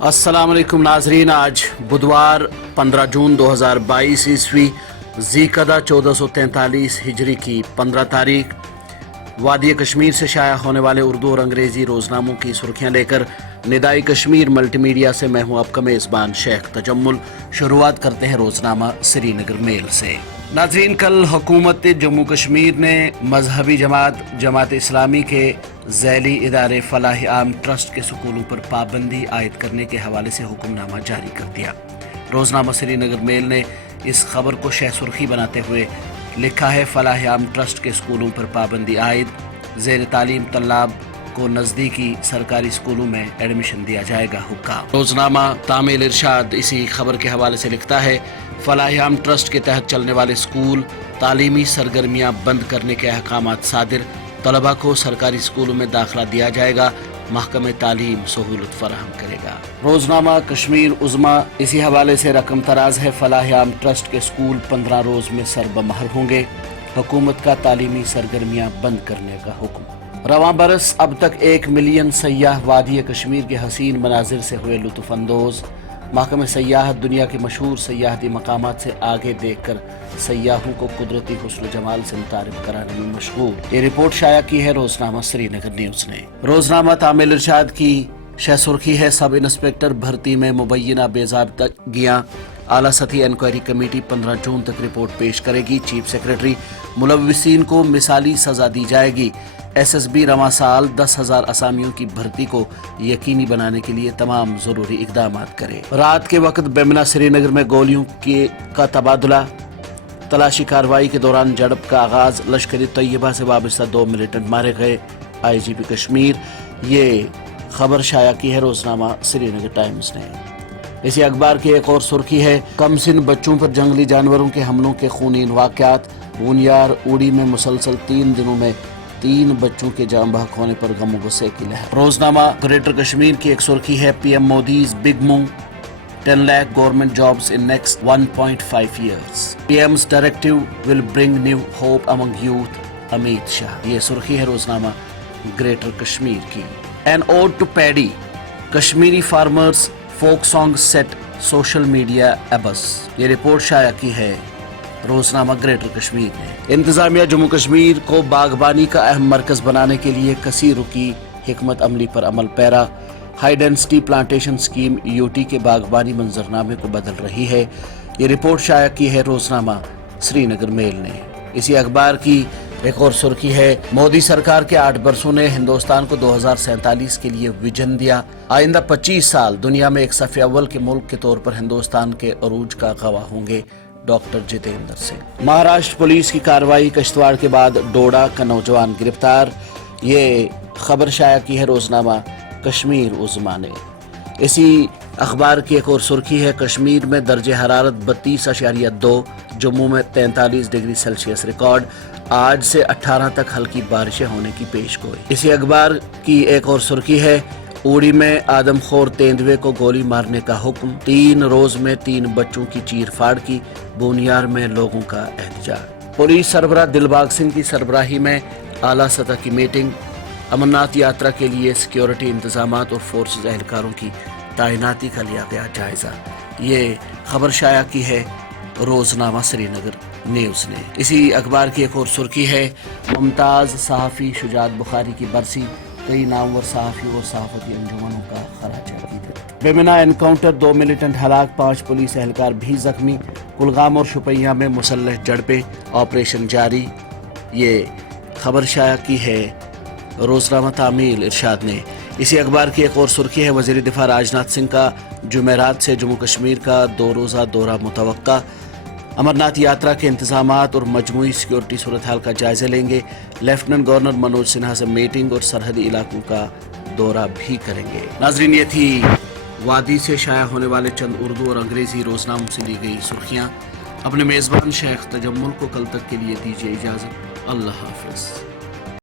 अस्सलाम वालेकुम नाजरीन, आज बुधवार 15 जून 2022 ईस्वी ज़ीक़दा 1443 हिजरी की 15 तारीख वादी कश्मीर से शाया होने वाले उर्दू और अंग्रेज़ी रोज़नामों की सुर्खियाँ लेकर निदाई कश्मीर मल्टीमीडिया से मैं हूँ आपका मेज़बान शेख तजम्मुल। शुरुआत करते हैं रोज़नामा श्रीनगर मेल से। नाजरीन, कल हुकूमत जम्मू कश्मीर ने मजहबी जमात इस्लामी के ज़ैली इदारे फलाह आम ट्रस्ट के स्कूलों पर पाबंदी आयद करने के हवाले से हुक्मनामा जारी कर दिया। रोज़नामा श्रीनगर मेल ने इस खबर को शह सुर्खी बनाते हुए लिखा है, फलाह आम ट्रस्ट के स्कूलों पर पाबंदी आयद, ज़ेर तालीम तल्लाब को नज़दीकी सरकारी स्कूलों में एडमिशन दिया जाएगा हुक्का। रोज़नामा तामील इरशाद इसी खबर के हवाले से लिखता है, फलाह आम ट्रस्ट के तहत चलने वाले स्कूल तालीमी सरगर्मियाँ बंद करने के अहकामात सादिर, तलबा को सरकारी स्कूलों में दाखिला दिया जाएगा, महकमे तालीम सहूलत फराहम करेगा। रोज़नामा कश्मीर उज़्मा इसी हवाले से रकम तराज है, फलाह आम ट्रस्ट के स्कूल 15 रोज़ में सरबमहर होंगे, हुकूमत का तालीमी सरगर्मियाँ बंद करने का हुक्म। रवां बरस अब तक 1 मिलियन सयाह वादी कश्मीर के हसीन मनाजिर से हुए लुत्फ़ अंदोज़। महकमे सयाहत दुनिया के मशहूर सयाहती मकामात से आगे देखकर सयाहों को कुदरती हुस्न जमाल से मुतारिफ कराने में मशगूल। ये रिपोर्ट शाया की है रोज़नामा श्रीनगर न्यूज़ ने। रोज़नामा तामील इरशाद की शह सुर्खी है, सब इंस्पेक्टर भर्ती में मुबैना बेज़ाब्तगियाँ, आला सतही इंक्वायरी कमेटी 15 जून तक रिपोर्ट पेश करेगी। चीफ सेक्रेटरी मुलव्विसीन को मिसाली सजा दी जाएगी। SSB रवां साल 10,000 असामियों की भर्ती को यकीनी बनाने के लिए तमाम जरूरी इकदाम करे। रात के वक्त बेमना श्रीनगर में गोलियों का तबादला, तलाशी कार्रवाई के दौरान झड़प का आगाज, लश्करी तैयबा से वाबस्ता 2 मिलिटेंट मारे गए, IGP कश्मीर। ये खबर शाया की है रोज़नामा श्रीनगर टाइम्स ने। इसी अखबार की एक और सुर्खी है, कमसिन बच्चों पर जंगली जानवरों के हमलों के खूनीन वाक़यात, बुनियार उड़ी में मुसलसल 3 दिनों में 3 बच्चों के जान बहक होने पर गम गुस्से की लहर। रोज़नामा ग्रेटर कश्मीर की एक सुर्खी है, PM Modi's big move, 10 lakh government jobs in next 1.5 years, PM's directive will bring new hope among youth, Amit Shah. ये सुर्खी है रोज़नामा ग्रेटर कश्मीर की। An ode to paddy, Kashmiri farmers folk song set social media abuzz. ये रिपोर्ट शाया की है रोज़नामा ग्रेटर कश्मीर ने। इंतजामिया जम्मू कश्मीर को बागबानी का अहम मरकज बनाने के लिए कसी रुकी हिकमत अमली पर अमल पैरा, high density plantation scheme UT के बागबानी मंजरनामे को बदल रही है। ये रिपोर्ट शाया की है रोज़नामा श्रीनगर मेल ने। इसी अखबार की एक और सुर्खी है, मोदी सरकार के 8 बरसों ने हिंदुस्तान को 2047 के लिए विजन दिया, आइंदा 25 साल दुनिया में एक सफ़े अव्वल के मुल्क के तौर पर हिंदुस्तान के अरूज का गवाह होंगे, डॉक्टर जितेंद्र सिंह। महाराष्ट्र पुलिस की कार्रवाई, किश्तवाड़ के बाद डोडा का नौजवान गिरफ्तार। ये खबर शाया की है रोज़नामा कश्मीर उज़्मा ने। इसी अखबार की एक और सुर्खी है, कश्मीर में दर्जे हरारत 32.2, जम्मू में 43 डिग्री सेल्सियस रिकॉर्ड, आज से 18 तक हल्की बारिशें होने की पेशगोई। इसी अखबार की एक और सुर्खी है, उड़ी में आदमखोर तेंदुए को गोली मारने का हुक्म, 3 रोज में 3 बच्चों की चीर फाड़ की, बुनियार में लोगों का एहतजाज। पुलिस सरबराह दिलबाग सिंह की सरबराही में आला सतह की मीटिंग, अमरनाथ यात्रा के लिए सिक्योरिटी इंतजामात और फोर्सेज एहलकारों की तैनाती का लिया गया जायजा। ये खबर शाया की है रोज़नामा श्रीनगर न्यूज़ ने। इसी अखबार की एक और सुर्खी है, मुमताज़ सहाफ़ी शुजात बुखारी की बरसी, कई नामवर सहाफ़ी और सहाफ़ती अंजुमनों का खराज अक़ीदत। बेमना एनकाउंटर, 2 मिलिटेंट हलाक, 5 पुलिस एहलकार भी जख्मी, कुलगाम और शुपैया में मुसल्लह झड़पें, ऑपरेशन जारी। ये खबर शाया की है रोज़नामा तामील इरशाद ने। इसी अखबार की एक और सुर्खी है, वज़ीर दिफा राजनाथ सिंह का जुमेरात से जम्मू कश्मीर का 2 रोज़ा दौरा मुतवक्का, अमरनाथ यात्रा के इंतजामात और मजमूई सिक्योरिटी सूरत हाल का जायजा लेंगे, लेफ्टिनेंट गवर्नर मनोज सिन्हा से मीटिंग और सरहदी इलाकों का दौरा भी करेंगे। नाजरीन, ये थी वादी से शाया होने वाले चंद उर्दू और अंग्रेजी रोज़नामों से ली गई सुर्खियाँ। अपने मेज़बान शेख तजम्मुल को कल तक के लिए दीजिए इजाज़त। अल्लाह हाफ़िज़।